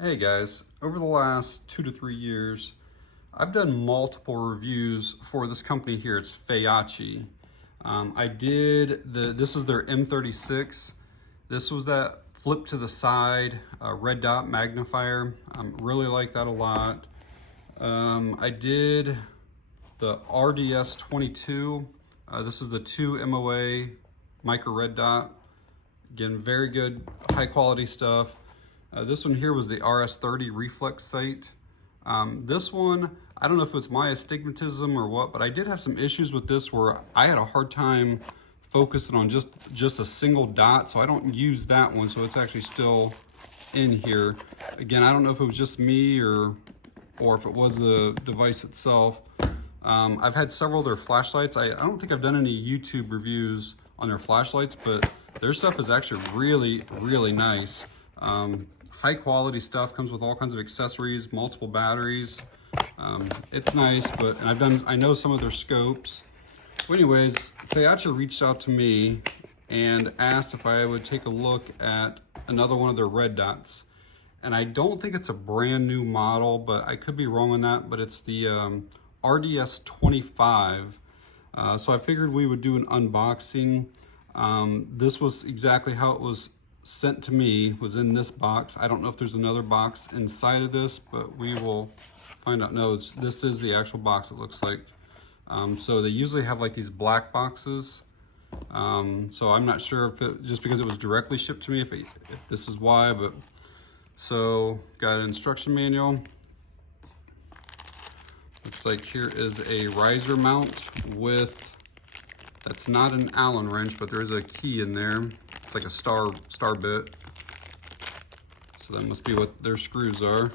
Hey guys, over the last 2 to 3 years, I've done multiple reviews for this company here. It's Feyachi. This is their M36. This was that flip to the side red dot magnifier. Really like that a lot. I did the RDS-25. This is the 2 MOA micro red dot. Again, very good, high quality stuff. This one here was the RS-30 reflex sight. This one, I don't know if it's my astigmatism or what, but I did have some issues with this where I had a hard time focusing on just a single dot, so I don't use that one, so it's actually still in here. Again, I don't know if it was just me or if it was the device itself. I've had several of their flashlights. I don't think I've done any YouTube reviews on their flashlights, but their stuff is actually really, really nice. High quality stuff, comes with all kinds of accessories, multiple batteries. It's nice, but I know some of their scopes. Well, anyways, Feyachi reached out to me and asked if I would take a look at another one of their red dots. And I don't think it's a brand new model, but I could be wrong on that, but it's the RDS-25. So I figured we would do an unboxing. This was exactly how it was sent to me, was in this box. I don't know if there's another box inside of this, but we will find out. No, this is the actual box, it looks like. So they usually have like these black boxes. So I'm not sure if it, just because it was directly shipped to me, if this is why, but so got an instruction manual. Looks like here is a riser mount with, that's not an Allen wrench, but there is a key in there. It's like a star bit. So that must be what their screws are.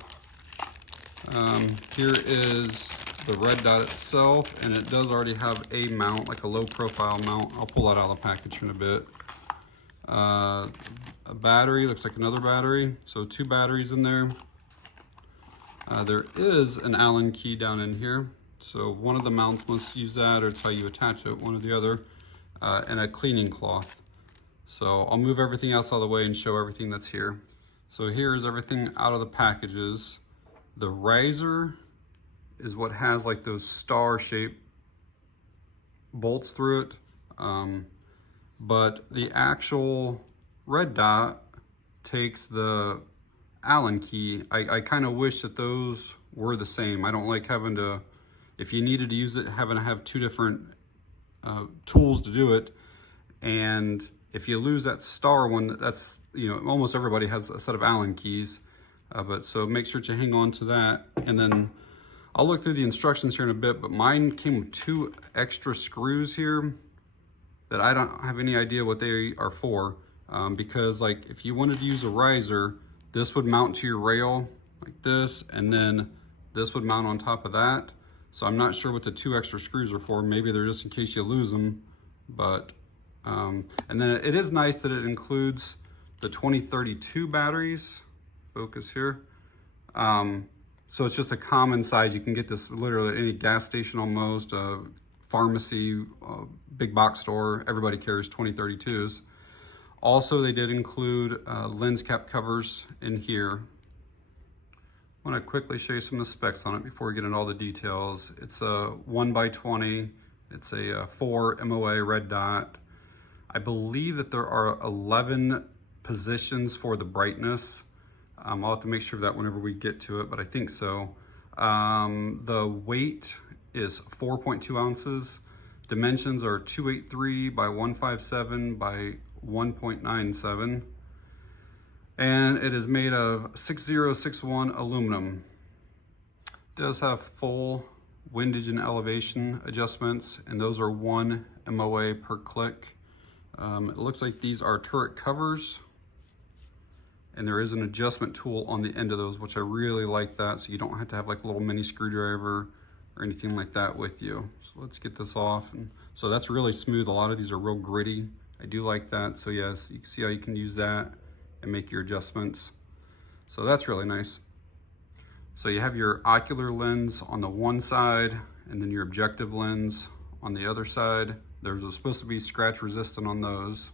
Here is the red dot itself, and it does already have a mount, like a low profile mount. I'll pull that out of the package in a bit. A battery, looks like another battery. So 2 batteries in there. There is an Allen key down in here. So one of the mounts must use that, or it's how you attach it, one or the other. And a cleaning cloth. So I'll move everything else out of the way and show everything that's here. So here's everything out of the packages. The riser is what has like those star-shaped bolts through it. But the actual red dot takes the Allen key. I kind of wish that those were the same. I don't like having to, if you needed to use it, having to have 2 different tools to do it. And if you lose that star one, that's, you know, almost everybody has a set of Allen keys. But so make sure to hang on to that. And then I'll look through the instructions here in a bit, but mine came with 2 extra screws here that I don't have any idea what they are for. Because like if you wanted to use a riser, this would mount to your rail like this, and then this would mount on top of that. So I'm not sure what the 2 extra screws are for. Maybe they're just in case you lose them, but and then it is nice that it includes the 2032 batteries. Focus here. So it's just a common size. You can get this literally at any gas station almost, pharmacy, big box store. Everybody carries 2032s. Also, they did include lens cap covers in here. I want to quickly show you some of the specs on it before we get into all the details. It's a 1x20. It's a 4 MOA red dot. I believe that there are 11 positions for the brightness. I'll have to make sure of that whenever we get to it, but I think so. The weight is 4.2 ounces. Dimensions are 283 by 157 by 1.97. And it is made of 6061 aluminum. It does have full windage and elevation adjustments, and those are 1 MOA per click. It looks like these are turret covers, and there is an adjustment tool on the end of those, which I really like that, so you don't have to have like a little mini screwdriver or anything like that with you. So let's get this off. And so that's really smooth. A lot of these are real gritty. I do like that. So yes, you can see how you can use that and make your adjustments. So that's really nice. So you have your ocular lens on the one side, and then your objective lens on the other side. There's supposed to be scratch resistant on those.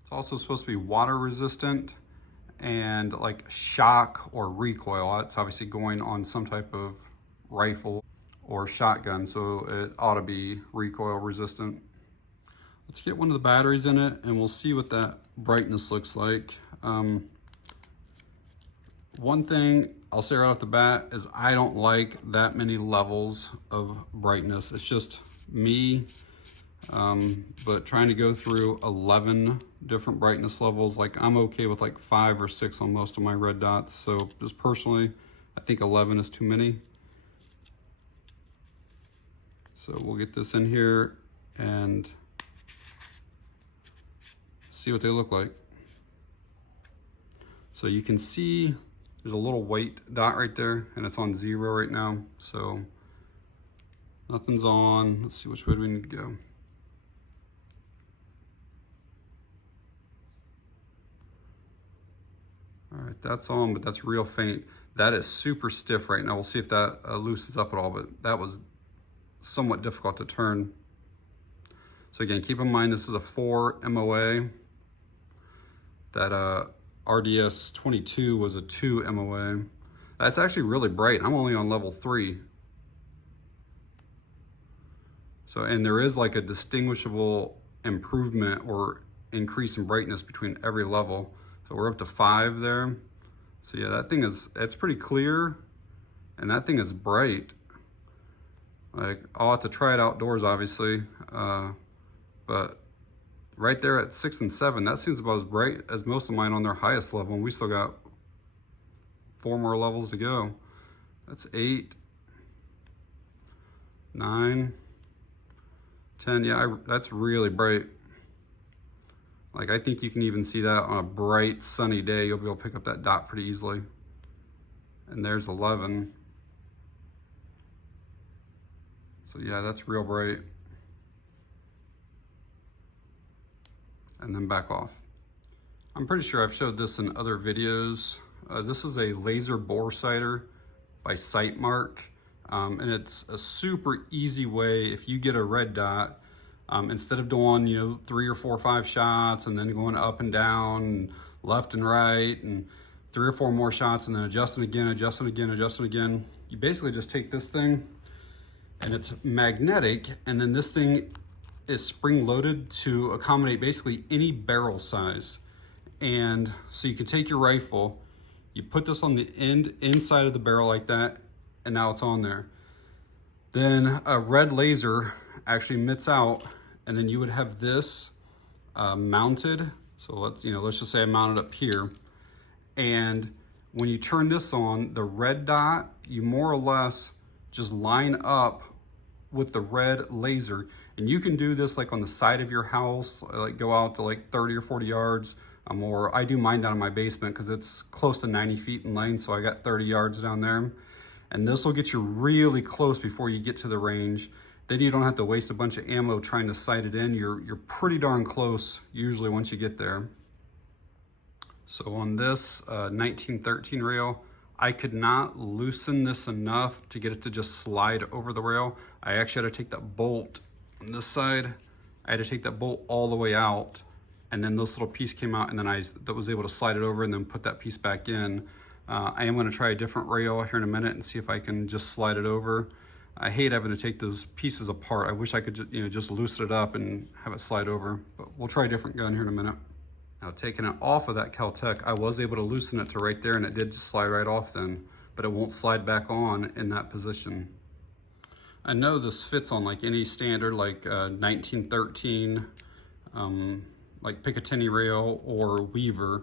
It's also supposed to be water resistant and like shock or recoil. It's obviously going on some type of rifle or shotgun, so it ought to be recoil resistant. Let's get one of the batteries in it and we'll see what that brightness looks like. One thing I'll say right off the bat is I don't like that many levels of brightness. It's just me, but trying to go through 11 different brightness levels, like I'm okay with like 5 or 6 on most of my red dots. So just personally, I think 11 is too many. So we'll get this in here and see what they look like. So you can see there's a little white dot right there and it's on 0 right now. So nothing's on. Let's see, which way do we need to go? All right, that's on, but that's real faint. That is super stiff right now. We'll see if that loosens up at all, but that was somewhat difficult to turn. So again, keep in mind this is a 4 MOA. That RDS-25 was a 2 MOA. That's actually really bright. I'm only on level 3. So, and there is like a distinguishable improvement or increase in brightness between every level. So we're up to 5 there. So yeah, that thing is, it's pretty clear and that thing is bright. Like, I'll have to try it outdoors obviously, but right there at 6 and 7, that seems about as bright as most of mine on their highest level, and we still got 4 more levels to go. That's 8, 9, 10, yeah, that's really bright. Like, I think you can even see that on a bright, sunny day. You'll be able to pick up that dot pretty easily. And there's 11. So yeah, that's real bright. And then back off. I'm pretty sure I've showed this in other videos. This is a laser bore sighter by Sightmark. And it's a super easy way, if you get a red dot, instead of doing, 3 or 4 or 5 shots and then going up and down and left and right and 3 or 4 more shots and then adjusting again, adjusting again, adjusting again. You basically just take this thing and it's magnetic, and then this thing is spring loaded to accommodate basically any barrel size. And so you can take your rifle, you put this on the inside of the barrel like that, and now it's on there. Then a red laser actually emits out, and then you would have this mounted. So let's just say I mounted up here. And when you turn this on, the red dot, you more or less just line up with the red laser. And you can do this like on the side of your house, like go out to like 30 or 40 yards. Or I do mine down in my basement because it's close to 90 feet in length, so I got 30 yards down there. And this will get you really close before you get to the range. Then you don't have to waste a bunch of ammo trying to sight it in. You're pretty darn close usually once you get there. So on this 1913 rail, I could not loosen this enough to get it to just slide over the rail. I actually had to take that bolt on this side. I had to take that bolt all the way out, and then this little piece came out, and then I was able to slide it over and then put that piece back in. I am going to try a different rail here in a minute and see if I can just slide it over. I hate having to take those pieces apart. I wish I could just loosen it up and have it slide over, but we'll try a different gun here in a minute. Now, taking it off of that Cal-Tech, I was able to loosen it to right there, and it did just slide right off then, but it won't slide back on in that position. I know this fits on like any standard, like 1913, like Picatinny rail or Weaver.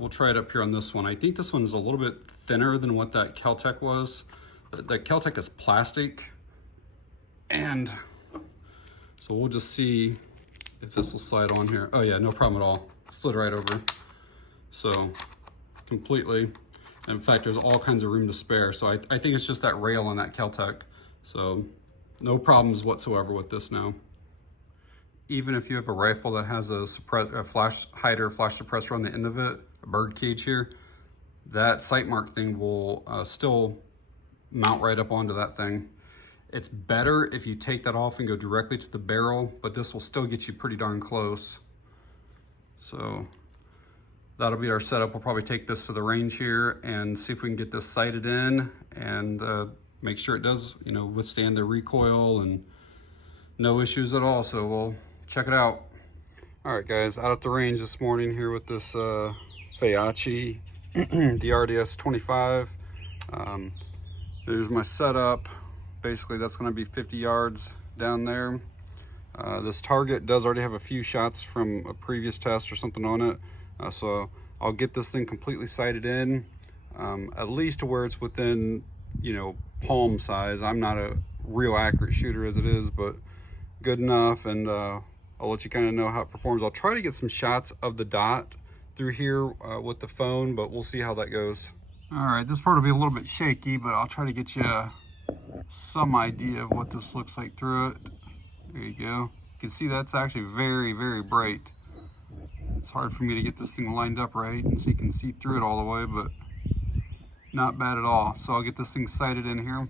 We'll try it up here on this one. I think this one is a little bit thinner than what that Cal-Tech was. That Cal-Tech is plastic, and so we'll just see if this will slide on here. Oh yeah, no problem at all. Slid right over. So completely. In fact, there's all kinds of room to spare. So I think it's just that rail on that Cal-Tech. So no problems whatsoever with this now. Even if you have a rifle that has a flash hider, flash suppressor on the end of it, a bird cage here, that Sightmark thing will still mount right up onto that thing. It's better if you take that off and go directly to the barrel, but this will still get you pretty darn close. So that'll be our setup. We'll probably take this to the range here and see if we can get this sighted in and make sure it does, you know, withstand the recoil and no issues at all. So we'll check it out. All right, guys, out at the range this morning here with this Feyachi, the RDS-25. There's my setup. Basically, that's going to be 50 yards down there. This target does already have a few shots from a previous test or something on it. So I'll get this thing completely sighted in, at least to where it's within, you know, palm size. I'm not a real accurate shooter as it is, but good enough. And I'll let you kind of know how it performs. I'll try to get some shots of the dot through here with the phone, but we'll see how that goes. All right, this part will be a little bit shaky, but I'll try to get you some idea of what this looks like through it. There you go. You can see that's actually very, very bright. It's hard for me to get this thing lined up right and so you can see through it all the way, but not bad at all. So I'll get this thing sighted in here.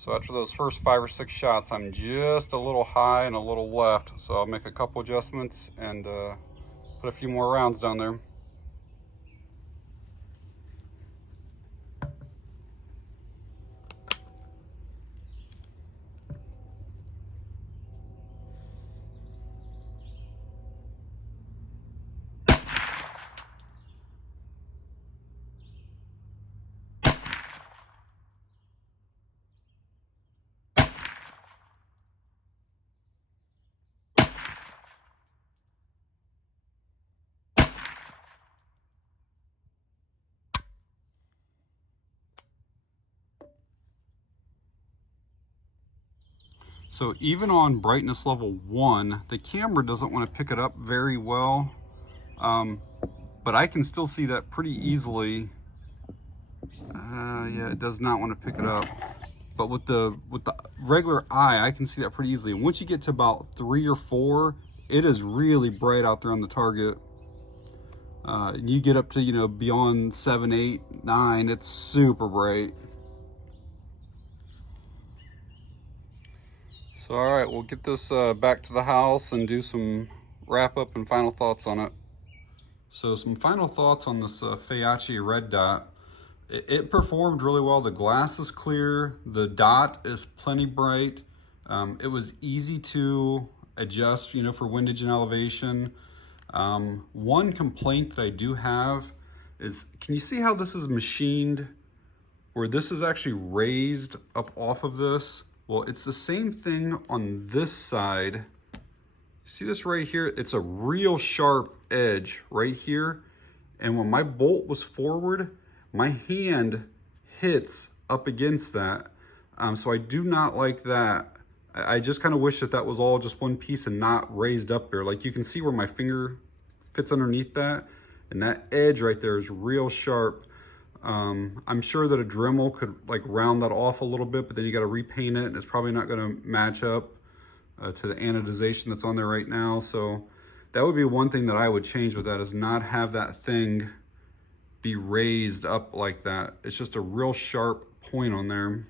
So after those first 5 or 6 shots, I'm just a little high and a little left. So I'll make a couple adjustments and put a few more rounds down there. So even on brightness level 1, the camera doesn't want to pick it up very well, but I can still see that pretty easily. Yeah, it does not want to pick it up. But with the regular eye, I can see that pretty easily. Once you get to about 3 or 4, it is really bright out there on the target. You get up to, you know, beyond 7, 8, 9, it's super bright. So all right, we'll get this back to the house and do some wrap up and final thoughts on it. So some final thoughts on this Feyachi Red Dot. It performed really well. The glass is clear, the dot is plenty bright. It was easy to adjust, you know, for windage and elevation. One complaint that I do have is, can you see how this is machined, where this is actually raised up off of this? Well, it's the same thing on this side. See this right here? It's a real sharp edge right here. And when my bolt was forward, my hand hits up against that. So I do not like that. I just kind of wish that that was all just one piece and not raised up there. Like you can see where my finger fits underneath that. And that edge right there is real sharp. I'm sure that a Dremel could like round that off a little bit, but then you got to repaint it and it's probably not going to match up to the anodization that's on there right now. So that would be one thing that I would change with that, is not have that thing be raised up like that. It's just a real sharp point on there.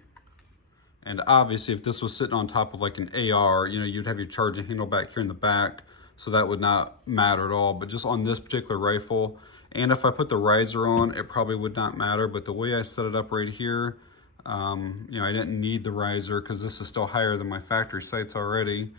And obviously if this was sitting on top of like an AR, you know, you'd have your charging handle back here in the back, so that would not matter at all. But just on this particular rifle, and if I put the riser on, it probably would not matter. But the way I set it up right here, you know, I didn't need the riser because this is still higher than my factory sights already.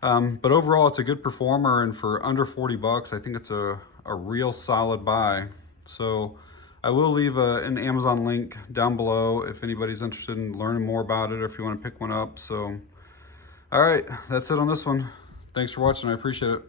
But overall, it's a good performer, and for under 40 bucks, I think it's a real solid buy. So I will leave an Amazon link down below if anybody's interested in learning more about it, or if you want to pick one up. So, all right, that's it on this one. Thanks for watching. I appreciate it.